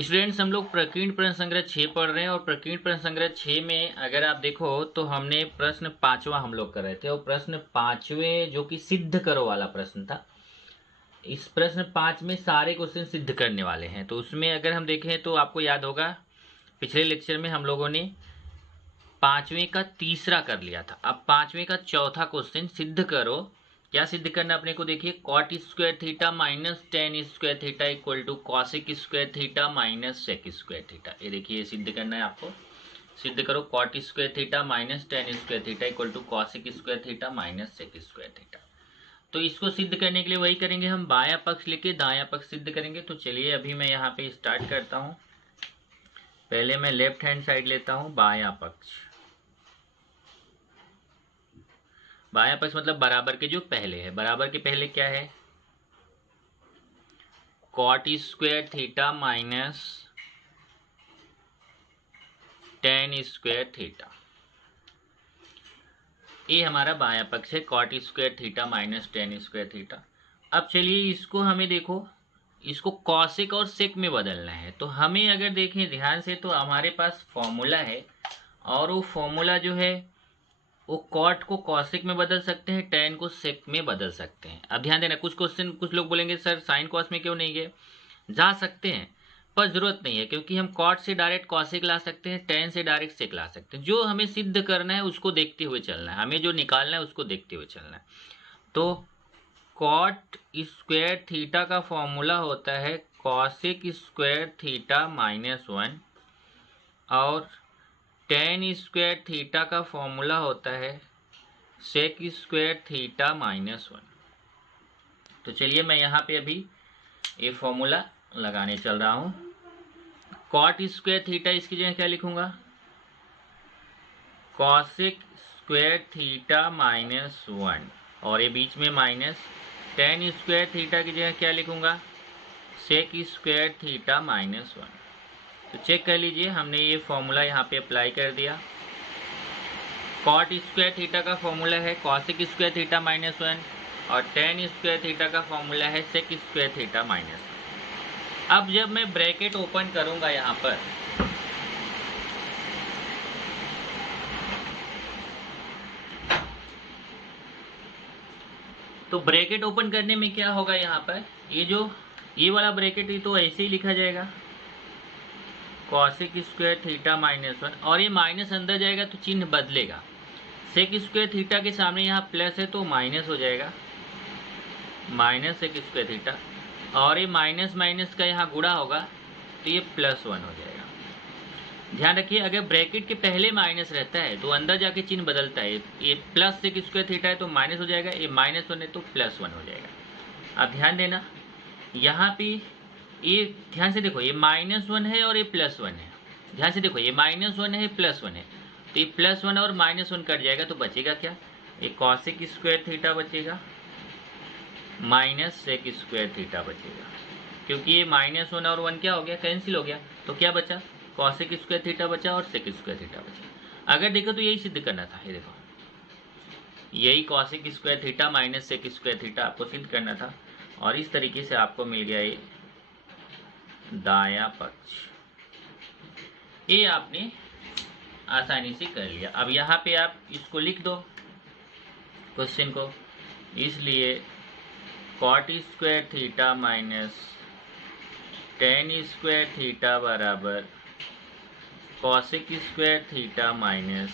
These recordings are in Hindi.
स्टूडेंट्स, हम लोग प्रकीर्ण प्रश्न संग्रह 6 पढ़ रहे हैं और प्रकीर्ण प्रश्न संग्रह 6 में अगर आप देखो तो हमने प्रश्न 5वां हम लोग कर रहे थे और प्रश्न 5वें जो कि सिद्ध करो वाला प्रश्न था। इस प्रश्न 5 में सारे क्वेश्चन सिद्ध करने वाले हैं। तो उसमें अगर हम देखें तो आपको याद होगा पिछले लेक्चर में हम लोगों ने 5वें का तीसरा कर लिया था। अब 5वें का चौथा क्वेश्चन सिद्ध करो। क्या सिद्ध करना अपने को, देखिए cot square theta minus tan square theta equal to cosec square theta minus sec square theta. ये देखिए ये सिद्ध करना है आपको। सिद्ध करो cot square theta minus tan square theta equal to cosec square theta minus sec square theta. तो इसको सिद्ध करने के लिए वही करेंगे, हम बायां पक्ष लेके दायां पक्ष सिद्ध करेंगे। तो चलिए अभी मैं यहाँ पे स्टार्ट करता हूँ। पहले मैं लेफ्ट हैंड साइड लेता हूँ, बायां पक्ष। बायां पक्ष मतलब बराबर के जो पहले है। बराबर के पहले क्या है, cot square theta minus tan square theta. ये हमारा बायां पक्ष है, cot square theta minus tan square theta. अब चलिए इसको हमें देखो, इसको कॉसेक और सेक में बदलना है। तो हमें अगर देखें ध्यान से तो हमारे पास फॉर्मूला है और वो फॉर्मूला जो है वो कॉट को कॉसेक में बदल सकते हैं, टेन को सेक में बदल सकते हैं। अब ध्यान देना, कुछ क्वेश्चन कुछ लोग बोलेंगे सर साइन कॉस में क्यों नहीं गए, जा सकते हैं पर जरूरत नहीं है, क्योंकि हम कॉट से डायरेक्ट कॉसेक ला सकते हैं, टेन से डायरेक्ट सेक ला सकते हैं। जो हमें सिद्ध करना है उसको देखते हुए चलना है, हमें जो निकालना है उसको देखते हुए चलना है। तो कॉट स्क्वायर थीटा का फॉर्मूला होता है cosec square theta minus one और टेन स्क्वायर थीटा का फॉर्मूला होता है sec square theta minus one. तो चलिए मैं यहाँ पे अभी ये फॉर्मूला लगाने चल रहा हूँ। कॉट स्क्वायर थीटा इसकी जगह क्या लिखूंगा, cosec square theta minus one और ये बीच में माइनस। टेन स्क्वायर थीटा की जगह क्या लिखूंगा, sec square theta minus one. तो चेक कर लीजिए हमने ये फॉर्मूला यहाँ पे अप्लाई कर दिया। कॉट स्क्वायर थीटा का फॉर्मूला है cosec square theta minus one और टेन स्क्वायर थीटा का फॉर्मूला है sec square theta minus one. अब जब मैं ब्रैकेट ओपन करूंगा यहाँ पर तो ब्रैकेट ओपन करने में क्या होगा, यहाँ पर ये वाला ब्रैकेट तो ऐसे ही लिखा जाएगा cosec square theta minus one और ये माइनस अंदर जाएगा तो चिन्ह बदलेगा। सेक स्क्वायर थीटा के सामने यहाँ प्लस है तो माइनस हो जाएगा, माइनस सेक स्क्वायर थीटा और ये माइनस माइनस का यहाँ गुणा होगा तो ये प्लस वन हो जाएगा। ध्यान रखिए अगर ब्रैकेट के पहले माइनस रहता है तो अंदर जाके चिन्ह बदलता है। ये प्लस सेक स्क्वायर थीटा है तो माइनस हो जाएगा, ये माइनस वन है तो प्लस वन हो जाएगा। अब ध्यान देना यहाँ पे ये ध्यान से देखो, ये माइनस वन है और ये प्लस वन है। ध्यान से देखो ये माइनस वन है प्लस वन है तो ये प्लस वन और माइनस वन कट जाएगा तो बचेगा क्या, ये कॉसेक स्क्वायर थीटा बचेगा माइनस सेक स्क्वायर थीटा बचेगा। क्योंकि ये माइनस वन और वन क्या हो गया, कैंसिल हो गया। तो क्या बचा, कॉसेक स्क्वायर थीटा बचा और सेक स्क्वायर थीटा बचा। अगर देखो तो यही सिद्ध करना था, ये देखो यही cosec square theta minus sec square theta आपको सिद्ध करना था और इस तरीके से आपको मिल गया ये दायां पक्ष। ये आपने आसानी से कर लिया। अब यहाँ पे आप इसको लिख दो क्वेश्चन को, इसलिए cot square theta minus tan square theta बराबर cosec square theta minus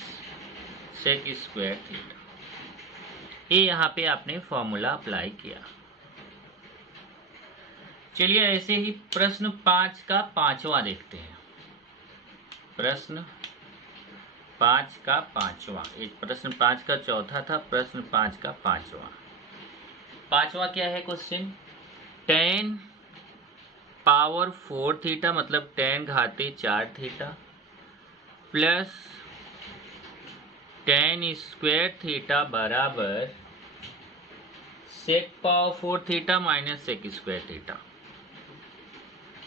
sec square theta. ये यहाँ पे आपने फॉर्मूला अप्लाई किया। चलिए ऐसे ही प्रश्न 5 का 5वां देखते हैं। प्रश्न 5 का 5वां, एक प्रश्न 5 का चौथा था, प्रश्न 5 का 5वां। 5वां क्या है क्वेश्चन, टेन पावर 4 थीटा मतलब टेन घाते 4 theta plus tan square theta बराबर sec power 4 theta minus sec square theta.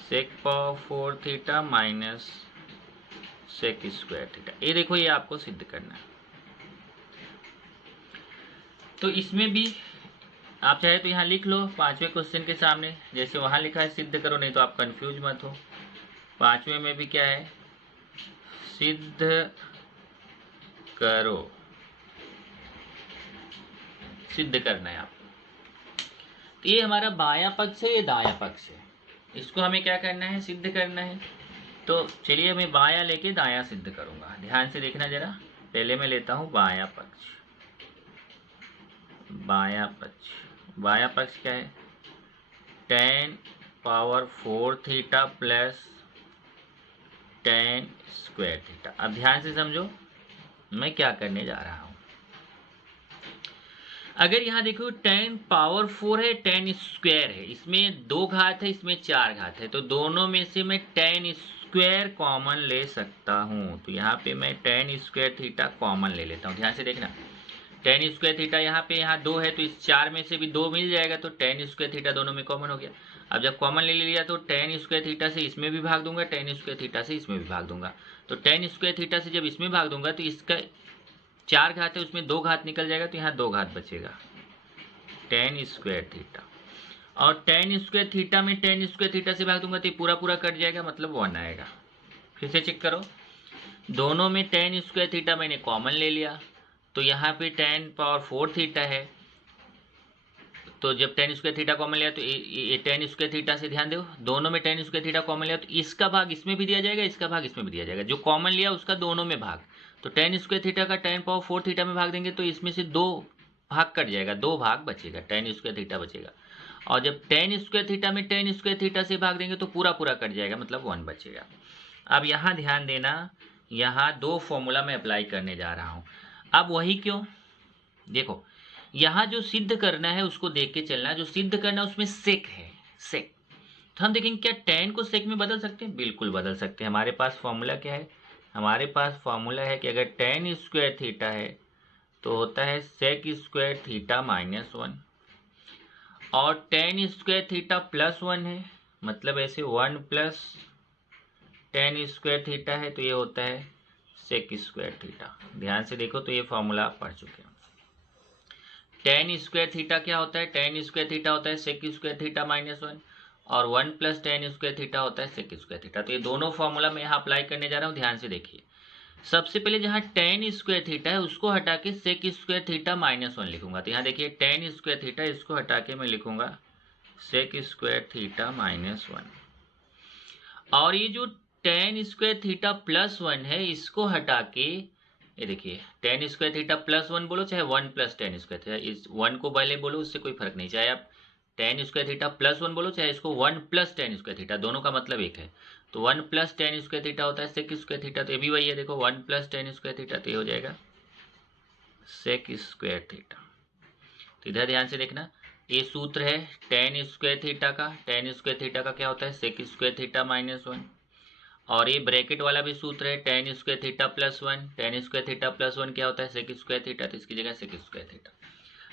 Sec power 4 theta minus sec square theta. ये देखो ये आपको सिद्ध करना है। तो इसमें भी आप चाहे तो यहाँ लिख लो 5वें क्वेश्चन के सामने, जैसे वहाँ लिखा है सिद्ध करो, नहीं तो आप कंफ्यूज मत हो। 5वें में भी क्या है, सिद्ध करो, सिद्ध करना है आपको। तो ये हमारा बायां पक्ष है, ये दायां पक्ष है, इसको हमें क्या करना है, सिद्ध करना है। तो चलिए मैं बायां लेके दायां सिद्ध करूंगा, ध्यान से देखना जरा। पहले मैं लेता हूं बायां पक्ष, बायां पक्ष, बायां पक्ष क्या है, tan power 4 theta plus tan square theta. अब ध्यान से समझो मैं क्या करने जा रहा हूं। अगर यहाँ देखो tan पावर 4 है, tan स्क्वायर है, इसमें 2 घात है, इसमें 4 घात है, तो दोनों में से मैं tan स्क्वायर कॉमन ले सकता हूँ। तो यहाँ पे मैं tan स्क्वायर थीटा कॉमन ले लेता हूँ, ध्यान से देखना। tan स्क्वायर थीटा यहाँ पे, यहाँ 2 है तो इस 4 में से भी 2 मिल जाएगा, तो tan स्क्वायर थीटा दोनों में कॉमन हो गया। अब जब कॉमन ले लिया तो tan स्क्वायर थीटा से इसमें भी भाग दूंगा, tan स्क्वायर थीटा से इसमें भी भाग दूंगा। तो tan स्क्वायर थीटा से जब इसमें भाग दूंगा तो इसका 4 घात है, उसमें 2 घात निकल जाएगा, तो यहाँ 2 घात बचेगा, tan स्क्वायर थीटा। और tan स्क्वायर थीटा में tan स्क्वायर थीटा से भाग दूंगा तो ये पूरा पूरा कट जाएगा, मतलब 1 आएगा। फिर से चेक करो, दोनों में tan स्क्वायर थीटा मैंने कॉमन ले लिया, तो यहाँ पे tan पावर 4 थीटा है, तो जब tan स्क्वायर थीटा कॉमन लिया तो ये tan स्क्वायर थीटा से, ध्यान दो, दोनों में tan स्क्वायर थीटा कॉमन लिया तो इसका भाग इसमें भी दिया जाएगा, इसका भाग इसमें भी दिया जाएगा, जो कॉमन लिया उसका दोनों में भाग। तो tan स्क्वायर थीटा का tan पावर 4 थीटा में भाग देंगे तो इसमें से 2 भाग कट जाएगा, 2 भाग बचेगा, tan स्क्वायर थीटा बचेगा। और जब tan स्क्वायर थीटा में tan स्क्वायर थीटा से भाग देंगे तो पूरा पूरा कट जाएगा, मतलब 1 बचेगा। अब यहाँ ध्यान देना, यहाँ 2 फॉर्मूला मैं अप्लाई करने जा रहा हूँ। अब वही क्यों, देखो यहाँ जो सिद्ध करना है उसको देख के चलना, जो सिद्ध करना है उसमें सेक है, सेक। तो हम देखेंगे क्या tan को सेक में बदल सकते हैं, बिल्कुल बदल सकते हैं। हमारे पास फॉर्मूला क्या है, हमारे पास फॉर्मूला है कि अगर tan स्क्वायर थीटा है तो होता है सेक स्क्वायर थीटा -1, और tan स्क्वायर थीटा +1 है, मतलब ऐसे 1 प्लस tan स्क्वायर थीटा है, तो ये होता है सेक स्क्वायर थीटा। ध्यान से देखो तो ये फॉर्मूला आप पढ़ चुके हैं। tan स्क्वायर थीटा क्या होता है, tan स्क्वायर थीटा होता है सेक स्क्वायर थीटा -1, और 1 प्लस tan स्क्वायर थीटा होता है सेक स्क्वायर थीटा। तो ये दोनों फॉर्मूला मैं यहाँ अप्लाई करने जा रहा हूँ, ध्यान से देखिए। सबसे पहले जहाँ tan स्क्वायर थीटा है उसको हटा के सेक स्क्वायर थीटा -1 लिखूंगा। तो यहाँ देखिए tan स्क्वायर थीटा, इसको हटा के मैं लिखूंगा सेक स्क्वायर थीटा -1, और ये जो tan स्क्वायर थीटा +1 है इसको हटा के, ये देखिए tan स्क्वायर थीटा +1 बोलो चाहे 1 प्लस tan स्क्वायर थीटा, इस 1 को पहले बोलो उससे कोई फर्क नहीं, चाहे आप tan स्क्वायर थीटा +1 बोलो चाहे इसको 1 प्लस tan स्क्वायर थीटा, दोनों का मतलब एक है। तो 1 प्लस tan स्क्वायर थीटा होता है सेक स्क्वायर थीटा, तो ये भी वही है, देखो 1 प्लस tan स्क्वायर थीटा, तो ये हो जाएगा सेक स्क्वायर थीटा। तो इधर ध्यान से देखना, ये सूत्र है tan स्क्वायर थीटा का, tan स्क्वायर थीटा का क्या होता है सेक स्क्वायर थीटा -1, और ये ब्रैकेट वाला भी सूत्र है tan square theta +1, tan square theta +1 क्या होता है सेक स्क्वायर थीटा, तो इसकी जगह सेक स्क्वायर थीटा।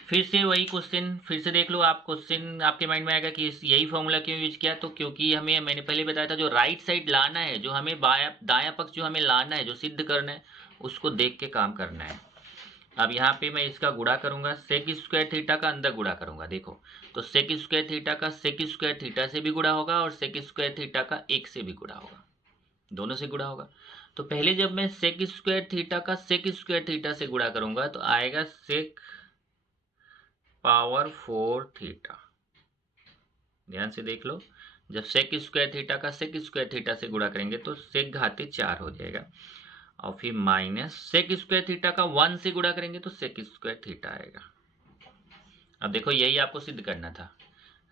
फिर से वही क्वेश्चन, फिर से देख लो आप, क्वेश्चन आपके माइंड में आएगा कि यही फॉर्मूला क्यों यूज किया, तो क्योंकि हमें, मैंने पहले बताया था, जो राइट साइड लाना है, जो हमें दायां पक्ष जो हमें लाना है, जो सिद्ध करना है, उसको देख के काम करना है। अब यहाँ पे मैं इसका गुणा करूंगा, सेक स्क्वायर थीटा का अंदर गुणा करूंगा, देखो तो सेक स्क्वायर थीटा का सेक स्क्वायर थीटा से भी गुणा होगा, और सेक स्क्वायर थीटा का 1 से भी गुणा होगा, दोनों से गुणा होगा। तो पहले जब मैं सेक स्क्वायर थीटा का सेक स्क्वायर थीटा से गुणा करूंगा तो आएगा सेक पावर 4 थीटा। ध्यान से देख लो, जब सेक स्क्वायर थीटा का सेक स्क्वायर थीटा से गुणा करेंगे तो सेक घाते 4 हो जाएगा, और फिर माइनस सेक स्क्वायर थीटा का 1 से गुणा करेंगे तो सेक स्क्वायर थीटा आएगा। अब देखो यही आपको सिद्ध करना था,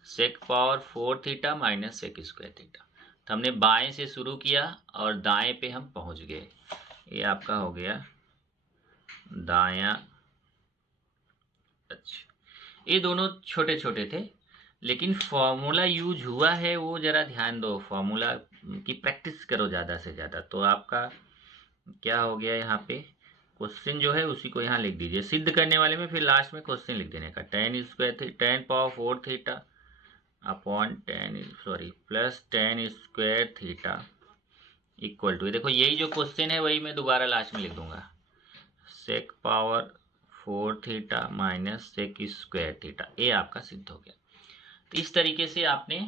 sec power 4 theta minus sec square theta. तो हमने बाएं से शुरू किया और दाएं पे हम पहुंच गए, ये आपका हो गया दायां। अच्छा, ये दोनों छोटे छोटे थे, लेकिन फॉर्मूला यूज हुआ है वो जरा ध्यान दो, फॉर्मूला की प्रैक्टिस करो ज़्यादा से ज़्यादा। तो आपका क्या हो गया, यहाँ पे क्वेश्चन जो है उसी को यहाँ लिख दीजिए, सिद्ध करने वाले में फिर लास्ट में क्वेश्चन लिख देने का, tan power 4 theta upon plus tan square theta equal to, देखो यही जो क्वेश्चन है वही मैं दोबारा लास्ट में लिख दूंगा, sec power 4 theta minus sec square theta, ये आपका सिद्ध हो गया। तो इस तरीके से आपने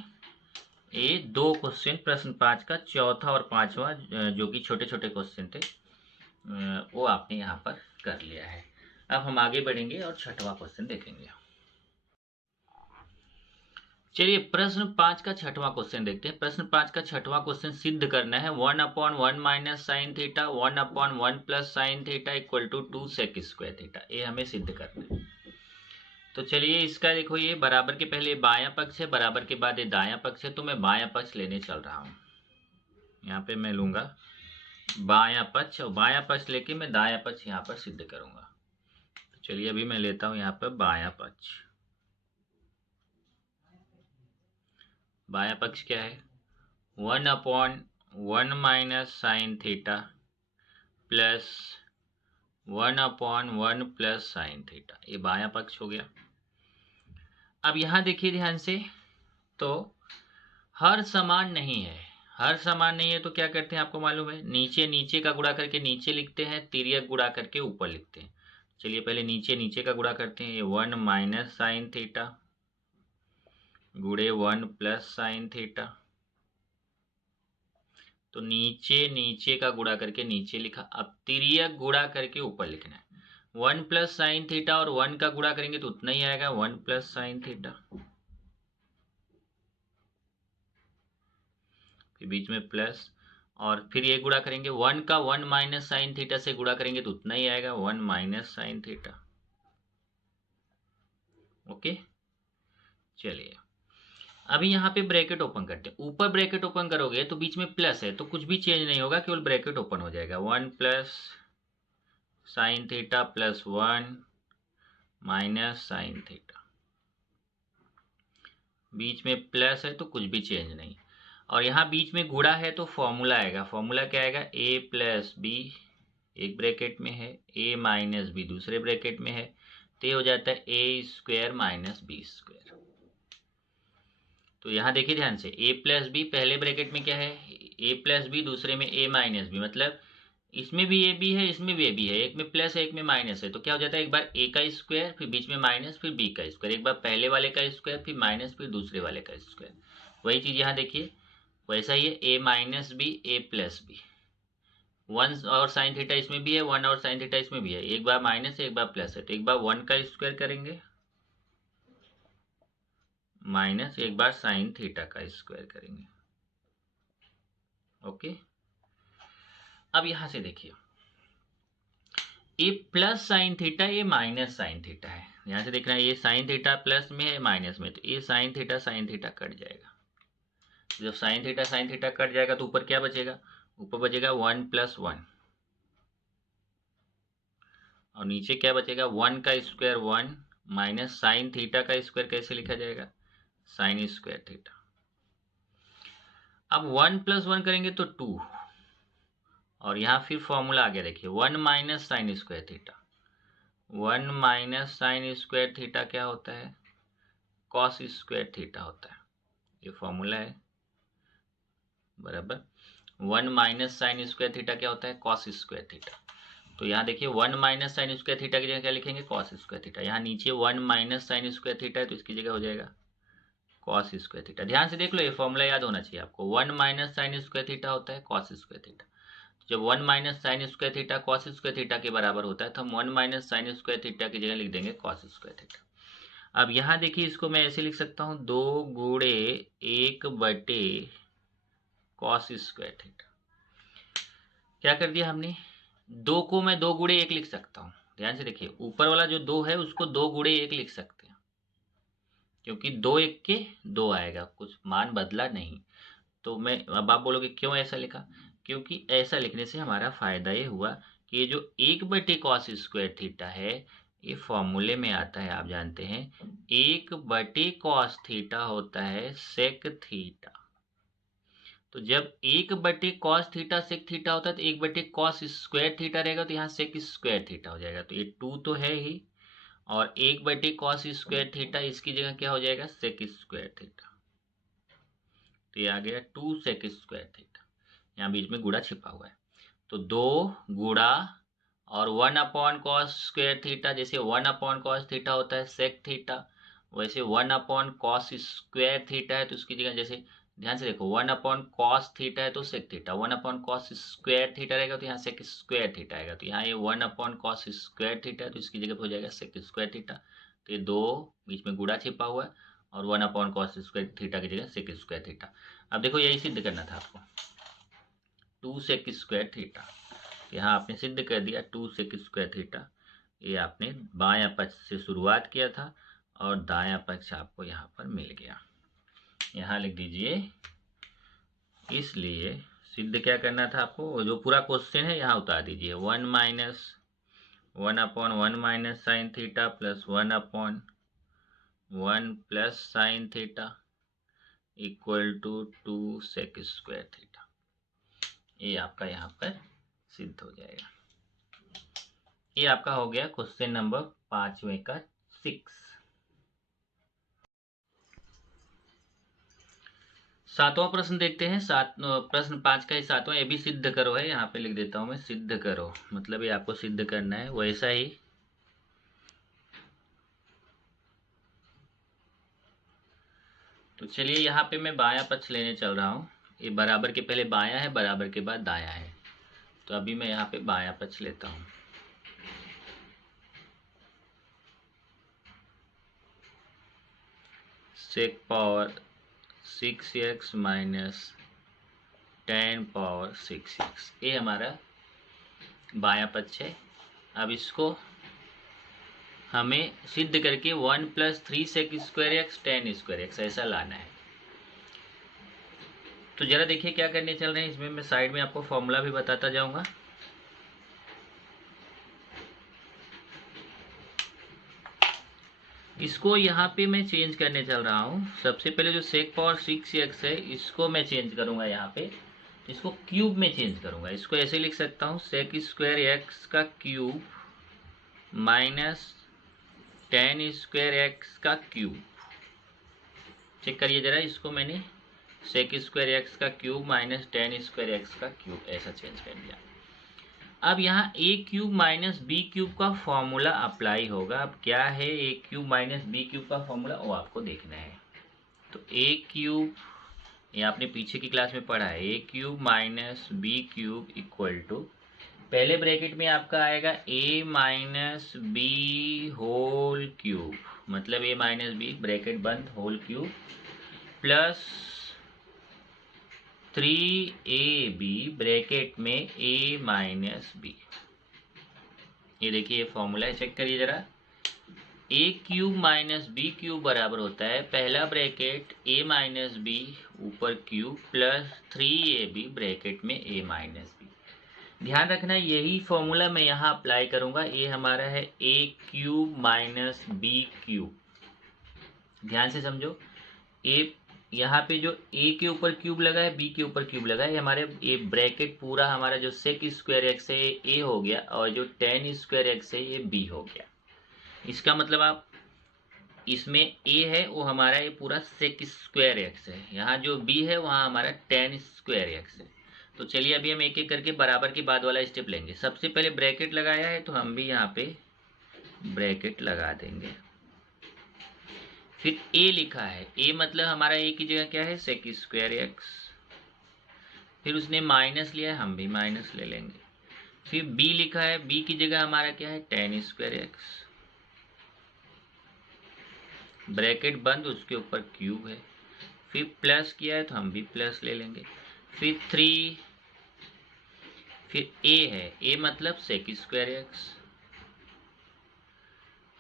ये दो क्वेश्चन प्रश्न 5 का चौथा और पांचवा जो कि छोटे छोटे क्वेश्चन थे वो आपने यहाँ पर कर लिया है। अब हम आगे बढ़ेंगे और छठवां क्वेश्चन देखेंगे। चलिए प्रश्न 5 का छठवां क्वेश्चन देखते हैं। प्रश्न 5 का छठवां क्वेश्चन सिद्ध करना है 1/1 minus sine theta 1/1 plus sine theta equal to 2 sec square theta. ये हमें सिद्ध करना है। तो चलिए इसका देखो, ये बराबर के पहले बायां पक्ष है, बराबर के बाद ये दायां पक्ष है, तो मैं बायां पक्ष लेने चल रहा हूँ। यहाँ पे मैं लूंगा बायां पक्ष और बायां पक्ष लेके मैं दायां पक्ष यहाँ पर सिद्ध करूंगा। तो चलिए अभी मैं लेता हूँ यहाँ पर बायां पक्ष। बायां पक्ष क्या है 1/1 minus sine theta plus 1/1 plus sine theta, ये बायां पक्ष हो गया। अब यहाँ देखिए ध्यान से, तो हर समान नहीं है, हर समान नहीं है तो क्या करते हैं आपको मालूम है, नीचे नीचे का गुणा करके नीचे लिखते हैं, तिर्यक गुणा करके ऊपर लिखते हैं। चलिए पहले नीचे नीचे का गुणा करते हैं। ये 1 माइनस साइन थीटा गुणे 1 प्लस साइन थीटा, तो नीचे नीचे का गुणा करके नीचे लिखा। अब तिर्यक गुणा करके ऊपर लिखना है। 1 प्लस साइन थीटा और 1 का गुणा करेंगे तो उतना ही आएगा 1 प्लस साइन थीटा, फिर बीच में प्लस, और फिर ये गुणा करेंगे 1 का 1 माइनस साइन थीटा से गुणा करेंगे तो उतना ही आएगा 1 माइनस साइन थीटा। ओके, चलिए अभी यहाँ पे ब्रैकेट ओपन करते हैं। ऊपर ब्रैकेट ओपन करोगे तो बीच में प्लस है तो कुछ भी चेंज नहीं होगा, केवल ब्रैकेट ओपन हो जाएगा। 1 plus sine theta plus 1 minus sine theta, बीच में प्लस है तो कुछ भी चेंज नहीं। और यहाँ बीच में गुणा है तो फॉर्मूला आएगा। फॉर्मूला क्या आएगा, a प्लस बी एक ब्रैकेट में है, a माइनस बी दूसरे ब्रैकेट में है, तो ये हो जाता है a square minus B square. तो यहाँ देखिए ध्यान से, a प्लस बी पहले ब्रैकेट में क्या है, a प्लस बी दूसरे में a माइनस बी, मतलब इसमें भी a b है इसमें भी a b है, एक में प्लस है एक में माइनस है, तो क्या हो जाता है एक बार a का स्क्वायर फिर बीच में माइनस फिर b का स्क्वायर, एक बार पहले वाले का स्क्वायर फिर माइनस फिर दूसरे वाले का स्क्वायर। वही चीज़ यहाँ देखिए वैसा ही है, a minus b a plus b, 1 और साइन थीटा इसमें भी है 1 और साइन थीटा इसमें भी है, एक बार माइनस है एक बार प्लस है, तो एक बार 1 का स्क्वायर करेंगे माइनस एक बार साइन थीटा का स्क्वायर करेंगे। ओके, अब यहां से देखिए ये प्लस साइन थीटा ये माइनस साइन थीटा है, यहां से देखना है ये साइन थीटा प्लस में है माइनस में, तो ये साइन थीटा कट जाएगा। जब साइन थीटा कट जाएगा तो ऊपर क्या बचेगा, ऊपर बचेगा 1 प्लस 1 और नीचे क्या बचेगा 1 का स्क्वायर 1 माइनस साइन थीटा का स्क्वायर कैसे लिखा जाएगा, साइन स्क्वायर थीटा। अब 1 प्लस 1 करेंगे तो 2, और यहाँ फिर फॉर्मूला आ गया देखिए 1 minus sine square theta, 1 minus sine square theta क्या होता है, कॉस स्क्वायर थीटा होता है। ये फॉर्मूला है बराबर, 1 माइनस साइन स्क्वायर थीटा क्या होता है, कॉस स्क्वायर थीटा। तो यहाँ देखिए 1 माइनस साइन स्क्वायर थीटा की जगह क्या लिखेंगे, कॉस स्क्वायर थीटा। यहाँ नीचे 1 माइनस साइन स्क्वायर थीटा है तो इसकी जगह हो जाएगा कॉस स्क्वायर थीटा। ध्यान से देख लो, ये फॉर्मूला याद होना चाहिए आपको, 1 माइनस साइन स्क्वायर थीटा होता है कॉस स्क्वायर थीटा। जब 1 minus sine square theta cos square theta के बराबर होता है तो हम 1 माइनस साइन स्क्वायर थीटा की जगह लिख देंगे कॉस स्क्वायर थीटा। अब यहाँ देखिए इसको मैं ऐसे लिख सकता हूँ 2 गुणे 1 बटे कॉस स्क्वायर थीटा। क्या कर दिया हमने, 2 को मैं 2 गुणे 1 लिख सकता हूँ। ध्यान से देखिए ऊपर वाला जो 2 है उसको 2 गुणे 1 लिख सकते हैं, क्योंकि 2 1 के 2 आएगा, कुछ मान बदला नहीं। तो मैं, अब आप बोलोगे क्यों ऐसा लिखा, क्योंकि ऐसा लिखने से हमारा फायदा ये हुआ कि ये जो 1 बटे कॉस स्क्वायर थीटा है ये फॉर्मूले में आता है, आप जानते हैं 1 बटे कॉस थीटा होता है सेक थीटा। तो जब 1 बटे कॉस थीटा सेक थीटा होता है तो 1 बटे कॉस स्क्वायर थीटा रहेगा, तो यहाँ सेक स्क्वायर थीटा हो जाएगा। तो ये 2 तो है ही, और 1 बटे कॉस स्क्वायर थीटा इसकी जगह क्या हो जाएगा, सेक स्क्वायर थीटा। तो ये आ गया 2 सेक स्क्वायर थीटा, यहाँ बीच में गुणा छिपा हुआ है। तो 2 गुणा और 1 अपॉन कॉस स्क्वायर थीटा, जैसे 1 अपॉन कॉस थीटा होता है सेक थीटा, वैसे 1 अपॉन कॉस स्क्वायर थीटा है तो उसकी जगह जैसे ध्यान से देखो, 1/cos थीटा है तो sec theta, 1/cos square theta रहेगा तो यहाँ सेक स्क्वायर थीटा आएगा। तो यहाँ ये 1/cos स्क्वायर थीटा है तो इसकी जगह पे हो जाएगा सेक स्क्वायर थीटा। तो ये दो बीच में गुणा छिपा हुआ है और 1/cos स्क्वायर थीटा की जगह सेक स्क्वायर थीटा। अब देखो यही सिद्ध करना था आपको, 2 सेक स्क्वायर थीटा। यहाँ आपने सिद्ध कर दिया 2 सेक स्क्वायर थीटा। ये आपने बायां पक्ष से शुरुआत किया था और दायां पक्ष आपको यहाँ पर मिल गया। यहाँ लिख दीजिए, इसलिए सिद्ध क्या करना था आपको, जो पूरा क्वेश्चन है यहाँ उतार दीजिए। 1/1 minus sine theta plus 1/1 plus sine theta equal to 2 sec square theta. ये आपका यहाँ पर सिद्ध हो जाएगा। ये आपका हो गया क्वेश्चन नंबर 5वें का 6। 7वां प्रश्न देखते हैं। प्रश्न 5 का ही 7वां, ये भी सिद्ध करो है, यहाँ पे लिख देता हूं मैं सिद्ध करो, मतलब ये आपको सिद्ध करना है वैसा ही। तो चलिए यहाँ पे मैं बायां पक्ष लेने चल रहा हूँ। ये बराबर के पहले बायां है, बराबर के बाद दायां है, तो अभी मैं यहाँ पे बायां पक्ष लेता हूँ। Sec power 6x minus tan power 6x, ये हमारा बायां पक्ष है। अब इसको हमें सिद्ध करके 1 + 3 sec square x tan square x ऐसा लाना है। तो जरा देखिए क्या करने चल रहे हैं। इसमें मैं साइड में आपको फॉर्मूला भी बताता जाऊंगा। इसको यहाँ पे मैं चेंज करने चल रहा हूँ। सबसे पहले जो सेक पावर 6x है इसको मैं चेंज करूंगा, यहाँ पे इसको क्यूब में चेंज करूंगा। इसको ऐसे लिख सकता हूँ, सेक स्क्वायर एक्स का cube minus tan square x का क्यूब। चेक करिए जरा, इसको मैंने सेक स्क्वायर एक्स का cube minus tan square x का क्यूब ऐसा चेंज कर दिया। अब यहाँ a cube minus b cube का फॉर्मूला अप्लाई होगा। अब क्या है a cube minus b cube का फॉर्मूला, वो आपको देखना है। तो a क्यूब, ये आपने पीछे की क्लास में पढ़ा है, a cube minus b cube equal to, पहले ब्रैकेट में आपका आएगा a minus b whole cube, मतलब a माइनस बी ब्रैकेट बंद whole cube plus 3ab bracket में a माइनस बी। ये देखिए ये फॉर्मूला है, चेक करिए जरा। a cube minus b cube बराबर होता है पहला ब्रैकेट a माइनस बी ऊपर क्यूब प्लस 3ab ब्रैकेट में a माइनस बी। ध्यान रखना यही फॉर्मूला मैं यहाँ अप्लाई करूंगा। ये हमारा है a cube minus b cube, ध्यान से समझो। a यहाँ पे जो a के ऊपर क्यूब लगा है, b के ऊपर क्यूब लगा है, हमारे ये ब्रैकेट पूरा हमारा जो सेक स्क्वायर एक्स है ये a हो गया और जो tan स्क्वायर एक्स है ये b हो गया। इसका मतलब आप इसमें a है वो हमारा ये पूरा सेक स्क्वायर एक्स है, यहाँ जो b है वहाँ हमारा tan स्क्वायर एक्स है। तो चलिए अभी हम एक एक करके बराबर के बाद वाला स्टेप लेंगे। सबसे पहले ब्रैकेट लगाया है तो हम भी यहाँ पे ब्रैकेट लगा देंगे। फिर a लिखा है, a मतलब हमारा a की जगह क्या है, सेक स्क्वायर एक्स। फिर उसने माइनस लिया है, हम भी माइनस ले लेंगे। फिर b लिखा है, b की जगह हमारा क्या है, tan स्क्वायर एक्स, ब्रैकेट बंद उसके ऊपर क्यूब है। फिर प्लस किया है तो हम भी प्लस ले लेंगे। फिर 3, फिर a है, a मतलब सेक स्क्वायर एक्स,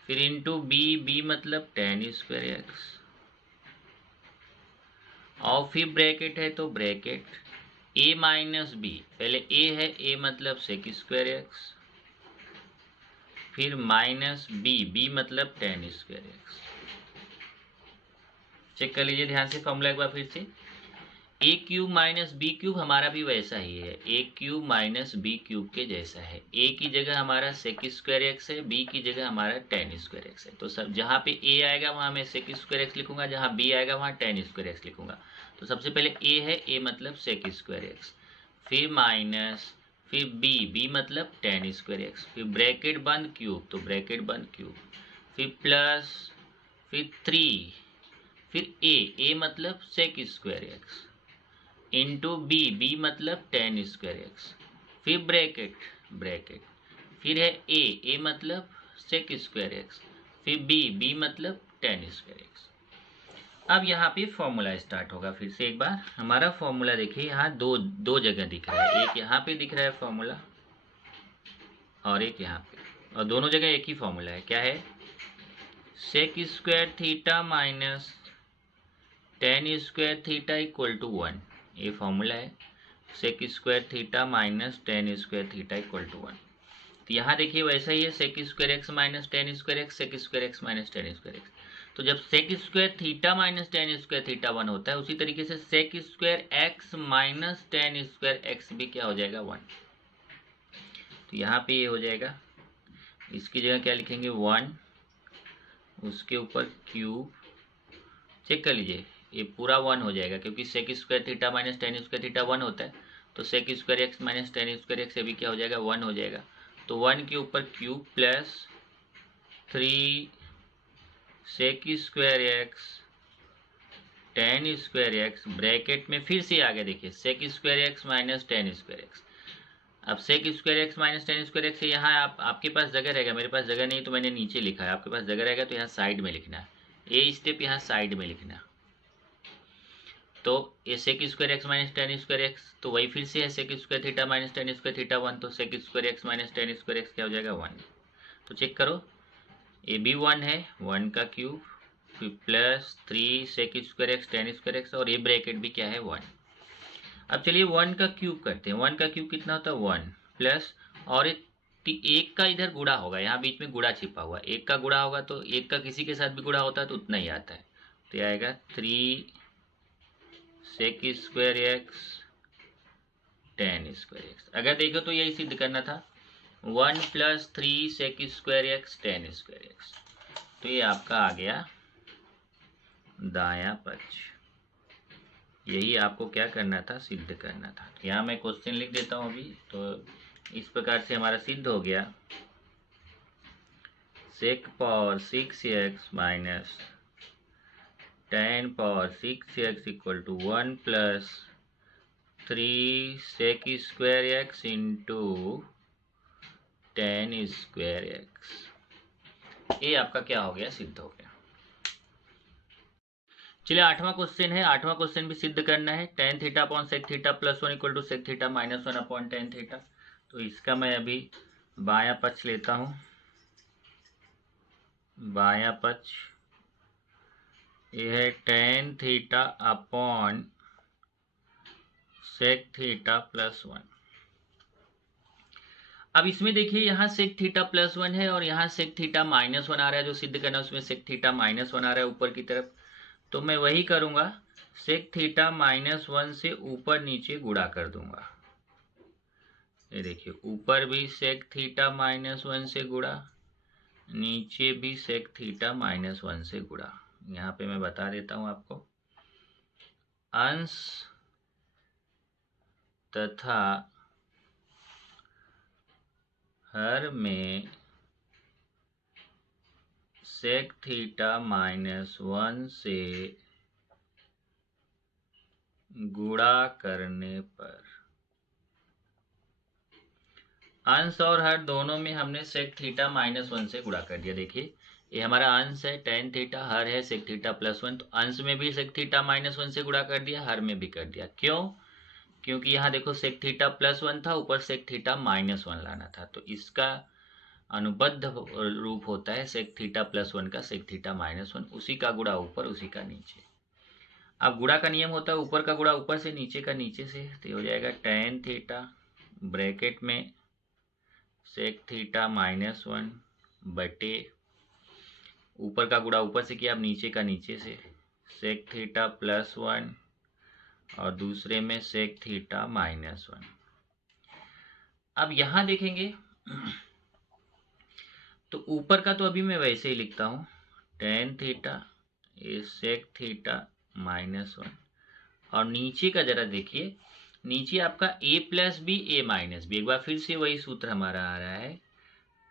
फिर इंटू b मतलब tan स्क्वायर एक्स, और फिर ब्रैकेट है तो ब्रैकेट a माइनस बी, पहले a है, a मतलब सेक स्क्वायर एक्स, फिर माइनस b मतलब tan स्क्वायर एक्स। चेक कर लीजिए ध्यान से फॉर्मूला एक बार फिर से। a cube minus b cube हमारा भी वैसा ही है, a cube minus b cube के जैसा है। a की जगह हमारा सेक स्क्वायर एक्स है, b की जगह हमारा tan स्क्वायर एक्स है। तो सब जहाँ पे a आएगा वहाँ मैं सेक स्क्वायर एक्स लिखूंगा, जहाँ b आएगा वहाँ tan स्क्वायर एक्स लिखूंगा। तो सबसे पहले a है, a मतलब सेक स्क्वायर एक्स, फिर माइनस, फिर b मतलब tan स्क्वायर एक्स, फिर ब्रैकेट बंद क्यूब, तो ब्रैकेट बंद क्यूब, फिर प्लस, फिर 3, फिर ए मतलब sec square x into b मतलब टेन स्क्वायर एक्स, फिर ब्रैकेट फिर है ए मतलब सेक स्क्वायर एक्स, फिर बी मतलब टेन स्क्वायर एक्स। अब यहाँ पे फॉर्मूला स्टार्ट होगा। फिर से एक बार हमारा फॉर्मूला देखिए, यहाँ दो जगह दिख रहा है, एक यहाँ पे दिख रहा है फॉर्मूला और एक यहाँ पे, और दोनों जगह एक ही फॉर्मूला है। क्या है? Sec square theta minus tan square theta equal to 1, ये फॉर्मूला है। Sec square theta minus tan square theta equal to 1। तो यहाँ देखिए वैसा ही है, sec square x minus tan square x, sec square x minus tan square x. तो जब sec square theta minus tan square theta 1 होता है, उसी तरीके से sec square x minus tan square x भी क्या हो जाएगा? 1। तो यहाँ पे ये हो जाएगा, इसकी जगह क्या लिखेंगे? 1, उसके ऊपर क्यूब। चेक कर लीजिए, ये पूरा 1 हो जाएगा, क्योंकि sec square theta minus tan square theta 1 होता है। तो sec square x minus tan square x भी क्या हो जाएगा? 1 हो जाएगा। तो 1 के ऊपर cube plus 3 sec square x tan square x, bracket में फिर से आगे देखिए sec square x minus tan square x. अब sec square x minus tan square x, यहाँ आपके पास जगह रहेगा, मेरे पास जगह नहीं तो मैंने नीचे लिखा है। आपके पास जगह रहेगा तो यहाँ साइड में लिखना है, ये स्टेप यहाँ साइड में लिखना। तो ये sec square x minus tan square x, तो वही फिर से है sec square theta minus tan square theta 1, तो sec square x minus tan square x क्या हो जाएगा? 1। तो चेक करो, ये भी 1 है, 1 का क्यूब, फिर plus 3 sec square x tan square x, और ये ब्रैकेट भी क्या है? 1। अब चलिए 1 का क्यूब करते हैं। 1 का क्यूब कितना होता है? 1 प्लस, और एक का इधर गुणा होगा, यहाँ बीच में गुणा छिपा हुआ, एक का गुणा होगा तो एक का किसी के साथ भी गुणा होता है तो उतना ही आता है। तो यह आएगा 3 sec square x tan square x. अगर देखो तो यही सिद्ध करना था, 1 plus 3 sec square x tan square x. तो ये आपका आ गया दायां पक्ष। यही आपको क्या करना था? सिद्ध करना था। यहाँ मैं क्वेश्चन लिख देता हूँ अभी। तो इस प्रकार से हमारा सिद्ध हो गया, sec power 6x minus tan power 6x equal to 1 plus 3 sec square x into tan square x. ये आपका क्या हो गया? सिद्ध हो गया। चलिए 8वां क्वेश्चन है। 8वां क्वेश्चन भी सिद्ध करना है। Tan theta upon sec theta plus 1 equal to sec theta minus 1 upon tan theta. तो इसका मैं अभी बायां पक्ष लेता हूँ। बायां पक्ष ये है tan theta upon sec theta plus 1। अब इसमें देखिए यहाँ सेक थीटा प्लस 1 है और यहाँ सेक थीटा माइनस 1 आ रहा है। जो सिद्ध करना है उसमें सेक थीटा माइनस 1 आ रहा है ऊपर की तरफ। तो मैं वही करूँगा, सेक थीटा माइनस 1 से ऊपर नीचे गुणा कर दूंगा। ये देखिए ऊपर भी सेक थीटा माइनस 1 से गुणा, नीचे भी सेक थीटा माइनस 1 से गुणा। यहाँ पे मैं बता देता हूँ आपको, अंश तथा हर में सेक थीटा माइनस 1 से गुणा करने पर, अंश और हर दोनों में हमने सेक थीटा माइनस 1 से गुणा कर दिया। देखिए ये हमारा अंश है टेन थीटा, हर है सेक थीटा प्लस 1। तो अंश में भी सेक थीटा माइनस 1 से गुणा कर दिया, हर में भी कर दिया। क्यों? क्योंकि यहाँ देखो सेक थीटा प्लस 1 था, ऊपर सेक थीटा माइनस 1 लाना था। तो इसका अनुबद्ध रूप होता है सेक थीटा प्लस 1 का सेक थीटा माइनस 1, उसी का गुणा ऊपर उसी का नीचे। अब गुणा का नियम होता है ऊपर का गुणा ऊपर से, नीचे का नीचे से। तो हो जाएगा टेन थीटा ब्रैकेट में सेक थीटा माइनस 1 बटे, ऊपर का गुणा ऊपर से किया, अब नीचे का नीचे से, सेक थीटा प्लस 1 और दूसरे में सेक थीटा माइनस 1। अब यहां देखेंगे तो ऊपर का तो अभी मैं वैसे ही लिखता हूं, टेन थीटा ये सेक थीटा माइनस 1, और नीचे का जरा देखिए, नीचे आपका a plus b a minus b. एक बार फिर से वही सूत्र हमारा आ रहा है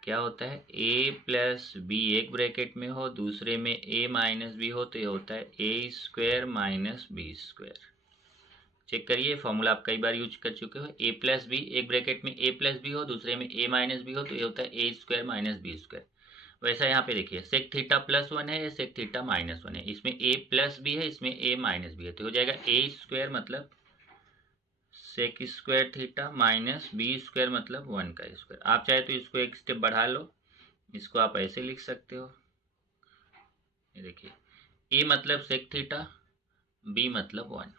क्या होता है a प्लस बी एक ब्रैकेट में हो, दूसरे में a माइनस बी हो, तो ये होता है a square minus B square. Check करिए, फॉर्मूला आप कई बार यूज कर चुके हो। a प्लस बी एक ब्रैकेट में a प्लस बी हो, दूसरे में a माइनस बी हो, तो ये होता है a square minus B square. वैसा यहाँ पे देखिए सेक थीटा प्लस वन है या सेक थीटा माइनस वन है, इसमें a प्लस बी है, इसमें a माइनस बी है, तो हो जाएगा a स्क्वायर मतलब sec square theta minus B square मतलब वन का स्क्वायर। आप चाहे तो इसको एक स्टेप बढ़ा लो, इसको आप ऐसे लिख सकते हो। ये देखिए a मतलब सेक थीटा, b मतलब वन।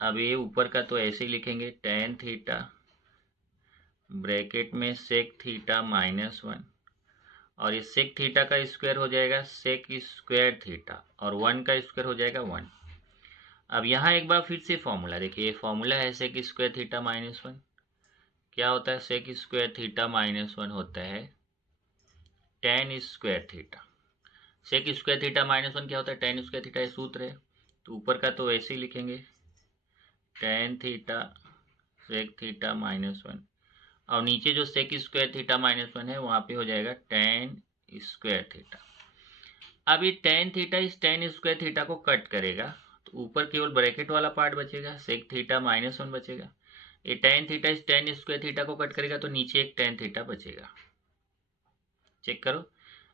अब ये ऊपर का तो ऐसे ही लिखेंगे टेन थीटा ब्रैकेट में सेक थीटा माइनस वन, और ये सेक थीटा का स्क्वायर हो जाएगा सेक स्क्वायर थीटा, और वन का स्क्वायर हो जाएगा वन। अब यहाँ एक बार फिर से फॉर्मूला देखिए, ये फॉर्मूला है sec square theta minus one. क्या होता है sec square theta minus one होता है tan square theta. Sec square theta minus one क्या होता है टेन स्क्वायर थीटा, ये सूत्र है। तो ऊपर का तो वैसे ही लिखेंगे tan theta sec theta minus one, और नीचे जो sec square theta minus one है वहाँ पे हो जाएगा टेन स्क्वायर थीटा। अब ये टेन थीटा इस टेन स्क्वायर थीटा को कट करेगा, तो ऊपर केवल ब्रैकेट वाला पार्ट बचेगा, सेक थीटा माइनस वन बचेगा। ये टेन थीटा इस टेन स्क्वायर थीटा को कट करेगा, तो नीचे एक टेन थीटा बचेगा। चेक करो,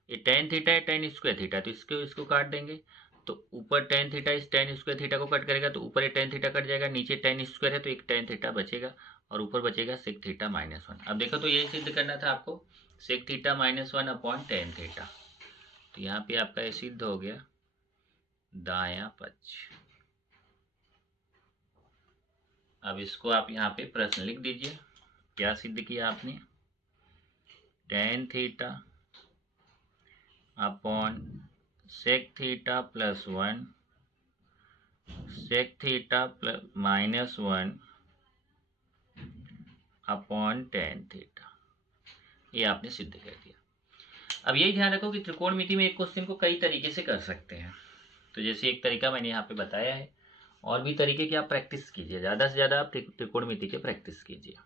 ये टेन थीटा है टेन स्क्वायर थीटा, तो इसको काट देंगे, तो ऊपर टेन थीटा इस टेन स्क्वायर थीटा को कट करेगा, तो ऊपर ये टेन थीटा कट जाएगा, नीचे टेन स्क्वायर है तो एक टेन थीटा बचेगा, और ऊपर बचेगा सेक थीटा माइनस वन। अब देखो तो ये सिद्ध करना था आपको sec theta minus one upon tan theta, तो यहाँ पे आपका ये सिद्ध हो गया दायां पक्ष। अब इसको आप यहाँ पे प्रश्न लिख दीजिए, क्या सिद्ध किया आपने, tan theta upon sec theta plus one sec theta plus minus one upon tan theta, ये आपने सिद्ध कर दिया। अब यही ध्यान रखो कि त्रिकोणमिति में एक क्वेश्चन को कई तरीके से कर सकते हैं। तो जैसे एक तरीका मैंने यहाँ पे बताया है, और भी तरीके की आप प्रैक्टिस कीजिए, ज़्यादा से ज़्यादा आप त्रिकोणमिति के प्रैक्टिस कीजिए।